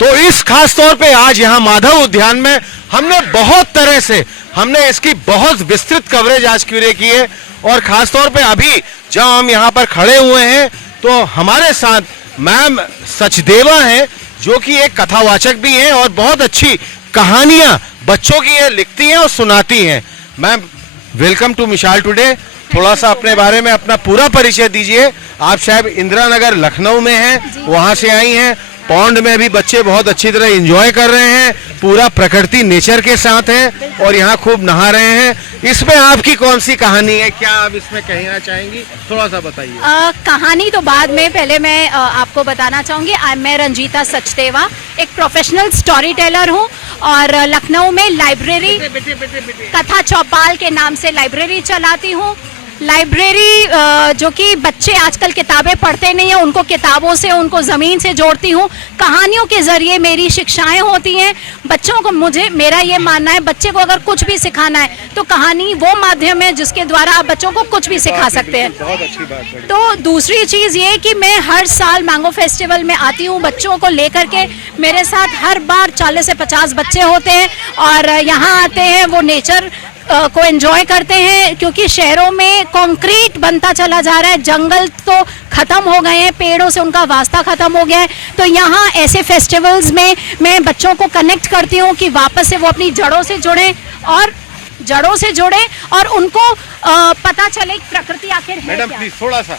तो इस खास तौर पे आज यहाँ माधव उद्यान में हमने बहुत तरह से हमने इसकी बहुत विस्तृत कवरेज आज क्यूरे की है। और खास तौर पे अभी जब हम यहाँ पर खड़े हुए हैं तो हमारे साथ मैम सचदेवा हैं, जो कि एक कथावाचक भी हैं और बहुत अच्छी कहानियां बच्चों की लिखती हैं और सुनाती हैं। मैम वेलकम टू मिसाल टुडे। थोड़ा सा अपने बारे में अपना पूरा परिचय दीजिए। आप शायद इंदिरा नगर लखनऊ में हैं, वहां से आई हैं। पौंड में भी बच्चे बहुत अच्छी तरह एंजॉय कर रहे हैं, पूरा प्रकृति नेचर के साथ हैं और यहाँ खूब नहा रहे हैं। इसमें आपकी कौन सी कहानी है, क्या आप इसमें कहना चाहेंगी, थोड़ा सा बताइए। कहानी तो बाद में, पहले मैं आपको बताना चाहूँगी मैं रंजीता सचदेवा एक प्रोफेशनल स्टोरी टेलर हूँ और लखनऊ में लाइब्रेरी कथा चौपाल के नाम से लाइब्रेरी चलाती हूँ। लाइब्रेरी जो कि बच्चे आजकल किताबें पढ़ते नहीं हैं, उनको किताबों से, उनको ज़मीन से जोड़ती हूँ। कहानियों के ज़रिए मेरी शिक्षाएं होती हैं बच्चों को। मेरा ये मानना है बच्चे को अगर कुछ भी सिखाना है तो कहानी वो माध्यम है जिसके द्वारा आप बच्चों को कुछ भी सिखा सकते हैं। बहुत अच्छी बात। तो दूसरी चीज़ ये कि मैं हर साल मैंगो फेस्टिवल में आती हूँ बच्चों को लेकर के। मेरे साथ हर बार 40 से 50 बच्चे होते हैं और यहाँ आते हैं, वो नेचर को एंजॉय करते हैं, क्योंकि शहरों में कंक्रीट बनता चला जा रहा है, जंगल तो खत्म हो गए हैं, पेड़ों से उनका वास्ता खत्म हो गया है। तो यहाँ ऐसे फेस्टिवल्स में मैं बच्चों को कनेक्ट करती हूँ कि वापस से वो अपनी जड़ों से जुड़े और उनको पता चले प्रकृति आखिर है मैडम क्या। प्लीज थोड़ा सा।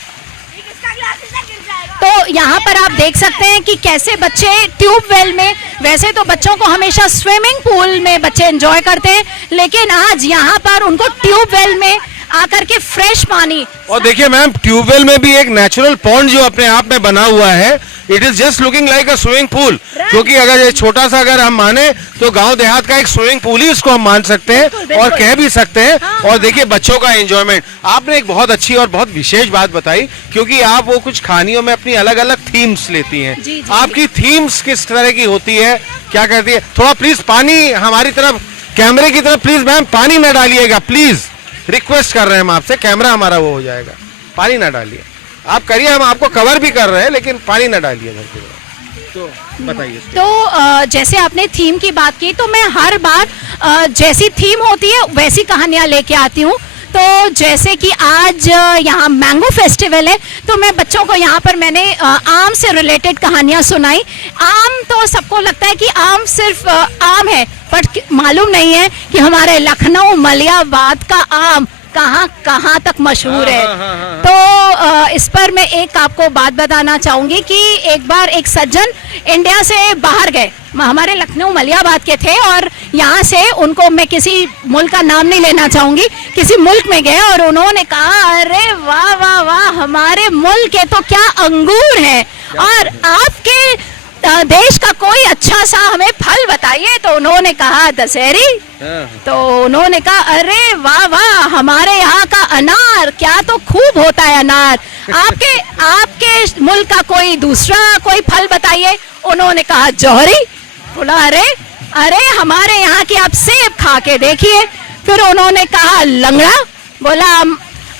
तो यहाँ पर आप देख सकते हैं कि कैसे बच्चे ट्यूबवेल में, वैसे तो बच्चों को हमेशा स्विमिंग पूल में बच्चे एंजॉय करते हैं, लेकिन आज यहाँ पर उनको ट्यूबवेल में आकर के फ्रेश पानी। और देखिए मैम, ट्यूबवेल में भी एक नेचुरल पॉन्ड जो अपने आप में बना हुआ है, it is just looking like a swimming pool. क्योंकि अगर ये छोटा सा अगर हम माने तो गांव देहात का एक स्विमिंग पूल ही इसको हम मान सकते हैं और कह भी सकते हैं। और देखिए बच्चों का एंजॉयमेंट। आपने एक बहुत अच्छी और बहुत विशेष बात बताई, क्योंकि आप वो कुछ कहानियों में अपनी अलग अलग थीम्स लेती हैं। आपकी थीम्स किस तरह की होती है, क्या कहती है? थोड़ा प्लीज पानी हमारी तरफ, कैमरे की तरफ प्लीज मैम पानी न डालिएगा, प्लीज रिक्वेस्ट कर रहे हैं हम आपसे। कैमरा हमारा वो हो जाएगा, पानी ना डालिए। आप करिए, हम आपको कवर भी कर रहे हैं, लेकिन पानी ना डालिए। तो बताइए। तो जैसे आपने थीम की बात की, तो मैं हर बार जैसी थीम होती है वैसी कहानियां लेके आती हूँ। तो जैसे कि आज यहाँ मैंगो फेस्टिवल है, तो मैं बच्चों को यहाँ पर मैंने आम से रिलेटेड कहानियाँ सुनाई। आम तो सबको लगता है कि आम सिर्फ आम है, बट मालूम नहीं है कि हमारे लखनऊ मलियाबाद का आम कहाँ कहाँ तक मशहूर है। तो इस पर मैं एक आपको बात बताना चाहूँगी कि एक बार एक सज्जन इंडिया से बाहर गए, हमारे लखनऊ मलियाबाद के थे, और यहाँ से उनको, मैं किसी मुल्क का नाम नहीं लेना चाहूँगी, किसी मुल्क में गए और उन्होंने कहा अरे वाह वाह वाह, हमारे मुल्क के तो क्या अंगूर हैं, और आपके देश का कोई अच्छा सा हमें फल बताइए। तो उन्होंने कहा दशहरी। तो उन्होंने कहा अरे वाह वाह, हमारे यहाँ का अनार, क्या तो खूब होता है अनार। आपके मुल्क का कोई दूसरा कोई फल बताइए। उन्होंने कहा जौहरी। बोला अरे हमारे यहाँ की आप सेब खा के देखिए। फिर उन्होंने कहा लंगड़ा। बोला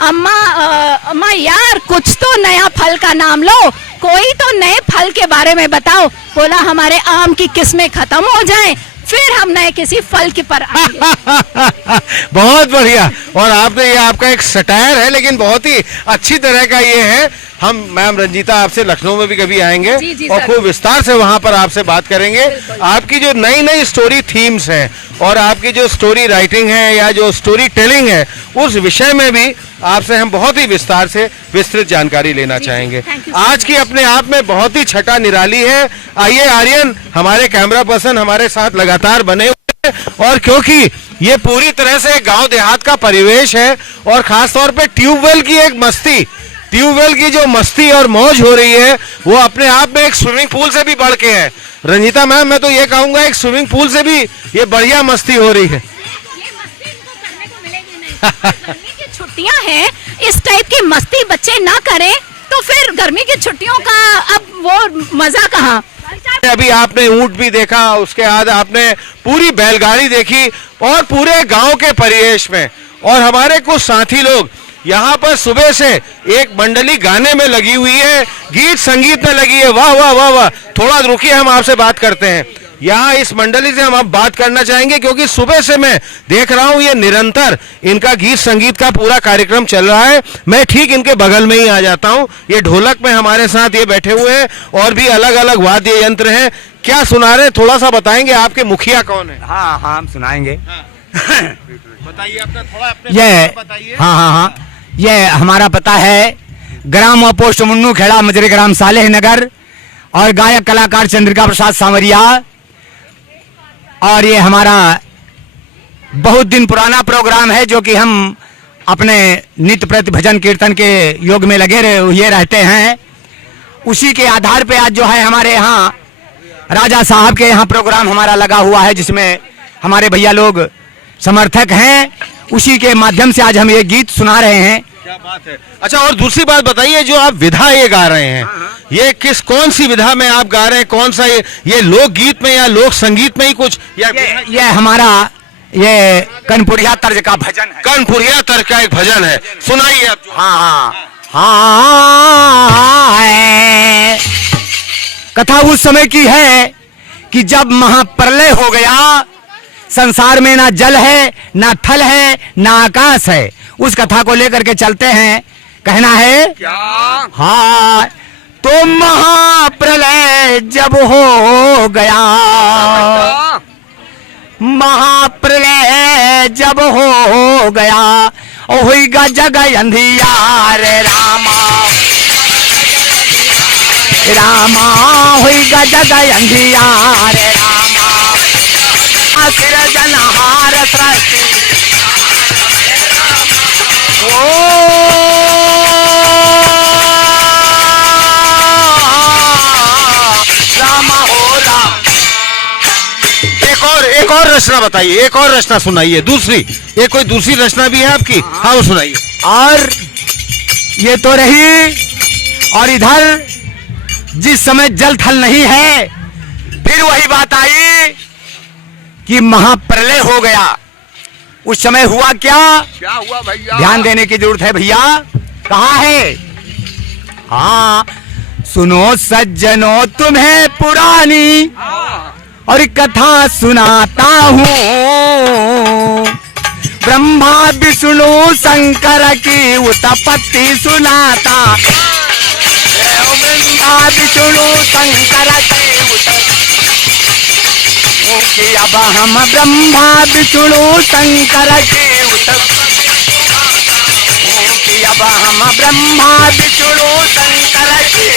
अम्मा यार, कुछ तो नया फल का नाम लो, कोई तो नए फल के बारे में बताओ। बोला हमारे आम की किस्में खत्म हो जाएं, फिर हम नए किसी फल के पर आएंगे। बहुत बढ़िया। और आपने ये आपका एक सटायर है, लेकिन बहुत ही अच्छी तरह का ये है। हम मैम रंजीता आपसे लखनऊ में भी कभी आएंगे और खूब विस्तार से वहां पर आपसे बात करेंगे। आपकी जो नई नई स्टोरी थीम्स हैं और आपकी जो स्टोरी राइटिंग है या जो स्टोरी टेलिंग है, उस विषय में भी आपसे हम बहुत ही विस्तार से विस्तृत जानकारी लेना चाहेंगे। आज की अपने आप में बहुत ही छटा निराली है। आइए आर्यन, हमारे कैमरा पर्सन हमारे साथ लगातार बने हुए हैं, और क्योंकि ये पूरी तरह से गांव देहात का परिवेश है और खास तौर पे ट्यूबवेल की एक मस्ती, ट्यूबवेल की जो मस्ती और मौज हो रही है, वो अपने आप में एक स्विमिंग पूल से भी बढ़ के है। रंजीता मैम, मैं तो ये कहूंगा एक स्विमिंग पूल से भी ये बढ़िया मस्ती हो रही है। ये मस्ती इनको करने को मिलेगी नहीं। गर्मी की छुट्टियां हैं, इस टाइप की मस्ती बच्चे ना करें तो फिर गर्मी की छुट्टियों का अब वो मजा कहाँ। अभी आपने ऊंट भी देखा, उसके बाद आपने पूरी बैलगाड़ी देखी और पूरे गांव के परिवेश में, और हमारे कुछ साथी लोग यहाँ पर सुबह से एक मंडली गाने में लगी हुई है, गीत संगीत में लगी है। वाह वाह वाह वाह। थोड़ा रुकिए, हम आपसे बात करते हैं। यहाँ इस मंडली से हम अब बात करना चाहेंगे, क्योंकि सुबह से मैं देख रहा हूँ ये निरंतर इनका गीत संगीत का पूरा कार्यक्रम चल रहा है। मैं ठीक इनके बगल में ही आ जाता हूँ। ये ढोलक में हमारे साथ ये बैठे हुए हैं और भी अलग अलग वाद्य यंत्र हैं। क्या सुना रहे हैं, थोड़ा सा बताएंगे? आपके मुखिया कौन है? हाँ हाँ, हम सुनाएंगे। बताइए अपना, थोड़ा अपने ये बताइए। हाँ हाँ हाँ, ये हमारा पता है ग्राम और पोस्ट मुन्नू खेड़ा, मजरे ग्राम, सालेह नगर, और गायक कलाकार चंद्रिका प्रसाद सांवरिया। और ये हमारा बहुत दिन पुराना प्रोग्राम है, जो कि हम अपने नित्य प्रति भजन कीर्तन के योग में लगे हुए रहते हैं। उसी के आधार पे आज जो है हमारे यहाँ राजा साहब के यहाँ प्रोग्राम हमारा लगा हुआ है, जिसमें हमारे भैया लोग समर्थक हैं। उसी के माध्यम से आज हम ये गीत सुना रहे हैं। क्या बात है। अच्छा, और दूसरी बात बताइए, जो आप विधा ये गा रहे हैं, ये कौन सी विधा में आप गा रहे हैं? कौन सा ये लोक गीत में या लोक संगीत में ही कुछ, या ये हमारा ये कनपुरिया तर्ज का भजन है। कनपुरिया तर्ज का एक भजन है, सुनाइए आप। हाँ हाँ हाँ, है कथा उस समय की है कि जब महाप्रलय हो गया, संसार में ना जल है, ना थल है, ना आकाश है। उस कथा को लेकर के चलते हैं। कहना है क्या? हाँ, तो महाप्रलय जब हो गया, महाप्रलय जब हो गया, होगा जगह अंधियार रामा, रामा होगा जगह अंधियार रामा, सिरजनहार सृष्टि ओ रामा हो राम। एक और रचना बताइए, एक और रचना सुनाइए। दूसरी, ये कोई दूसरी रचना भी है आपकी? हाँ, वो सुनाइए। और ये तो रही, और इधर जिस समय जल थल नहीं है, फिर वही बात आई कि महाप्रलय हो गया। उस समय हुआ क्या? क्या हुआ भैया? ध्यान देने की जरूरत है भैया। कहाँ है? हाँ, सुनो सज्जनों तुम्हें पुरानी और कथा सुनाता हूँ। ब्रह्मा विष्णु शंकर की उत्पत्ति सुनाता, ब्रह्मा विष्णु शंकर की उत्पत्ति। अब हम ब्रह्मा विष्णु शंकर की उत्पत्ति, अब हम ब्रह्मा विष्णु शंकर की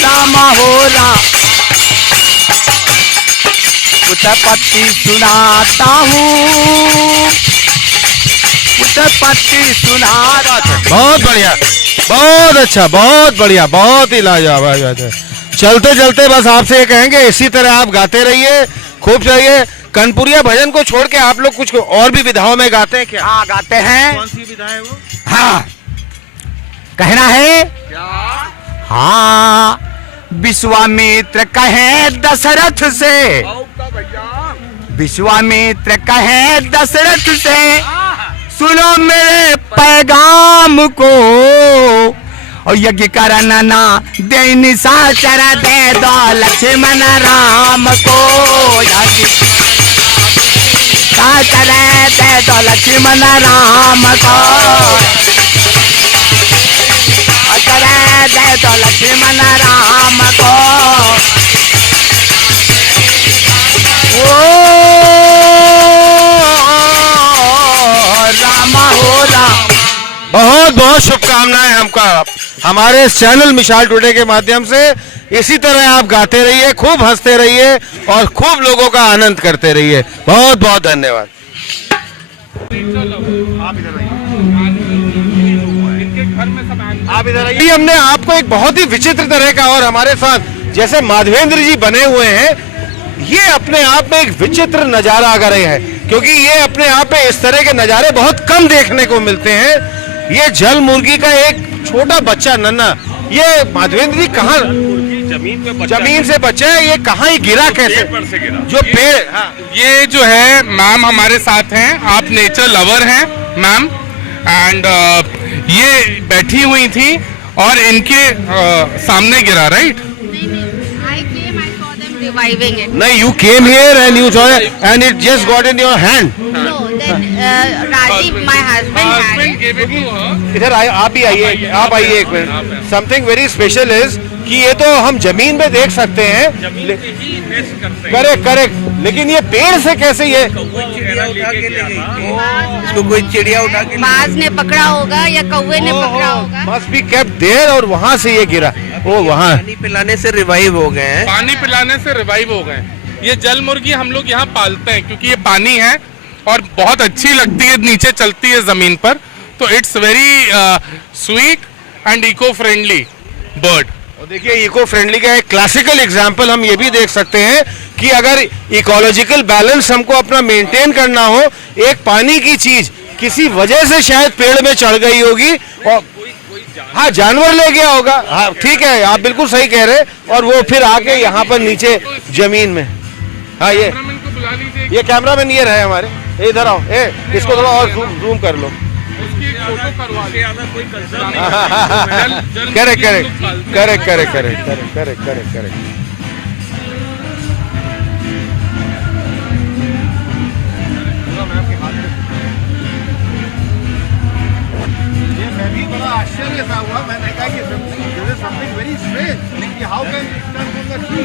रामा हो राम। उत्पत्ति सुनाता हूँ, उत्पत्ति सुनाता। बहुत बढ़िया, बहुत अच्छा, बहुत बढ़िया, बहुत ही लाजवाब। चलते चलते बस आपसे ये कहेंगे, इसी तरह आप गाते रहिए, खूब चाहिए। कनपुरिया भजन को छोड़ के आप लोग कुछ और भी विधाओं में गाते हैं क्या? हाँ, गाते हैं। कौन सी विधा है वो? हाँ, कहना है क्या? हाँ, विश्वामित्र कहे दशरथ से, विश्वामित्र कहे दशरथ से, सुनो मेरे पैगाम को, और यज्ञ करना ना दे निशाचर, दे दो लक्ष्मण राम को। यज्ञ निशाचर दे दो लक्ष्मण राम को, दे दो लक्ष्मण राम को। ओ रामा हो राम। बहुत बहुत शुभकामनाएं हमका, हमारे इस चैनल मिसाल टुडे के माध्यम से। इसी तरह आप गाते रहिए, खूब हंसते रहिए और खूब लोगों का आनंद करते रहिए। बहुत बहुत धन्यवाद। आप इधर आइए। हमने आपको एक बहुत ही विचित्र तरह का, और हमारे साथ जैसे माधवेंद्र जी बने हुए हैं, ये अपने आप में एक विचित्र नजारा अगर है, क्योंकि ये अपने आप में इस तरह के नजारे बहुत कम देखने को मिलते हैं। ये जल मुर्गी का एक छोटा बच्चा नन्हा, ये माधवेंद्र जी कहाँ? जमीन से बचा है। ये कहाँ ही गिरा कैसे? पेड़ पर से गिरा। जो पेड़, हाँ। ये जो है मैम हमारे साथ हैं, आप नेचर लवर हैं मैम, एंड ये बैठी हुई थी और इनके सामने गिरा, राइट? Reviving it. नहीं, you came here and you saw it and it just got in your hand. No, then Rajiv, my husband had it. gave it to her. इधर आए, आप भी आइए, आप आइए एक minute. Something very special is कि ये तो हम जमीन में देख सकते हैं, करेक्ट करेक्ट, लेकिन ये पेड़ से कैसे ये? इसको कोई चिड़िया उठा के बाज ने पकड़ा होगा या कौवे ने पकड़ा होगा। मस्ट बी केप्ट देयर और वहां से ये गिरा। वो वहां पानी पिलाने से रिवाइव हो गए हैं। पानी पिलाने से रिवाइव हो गए। ये जल मुर्गी हम लोग यहाँ पालते हैं क्योंकि ये पानी है और बहुत अच्छी लगती है, नीचे चलती है जमीन पर, तो it's very sweet and eco friendly bird. और देखिए इको फ्रेंडली का एक क्लासिकल एग्जांपल हम ये भी देख सकते हैं कि अगर इकोलॉजिकल बैलेंस हमको अपना मेंटेन करना हो, एक पानी की चीज किसी वजह से शायद पेड़ में चढ़ गई होगी और हाँ जानवर ले गया होगा, हाँ ठीक है, आप बिल्कुल सही कह रहे हैं, और वो फिर आके यहाँ पर नीचे जमीन में। हाँ ये कैमरामैन ये रहे हमारे, इधर आओ, इसको थोड़ा और जूम कर लो। Correct correct correct correct correct correct correct correct. ये मैं भी बड़ा आश्चर्य सा हुआ, मैंने कहा कि this is something very strange, how can it come from the tree?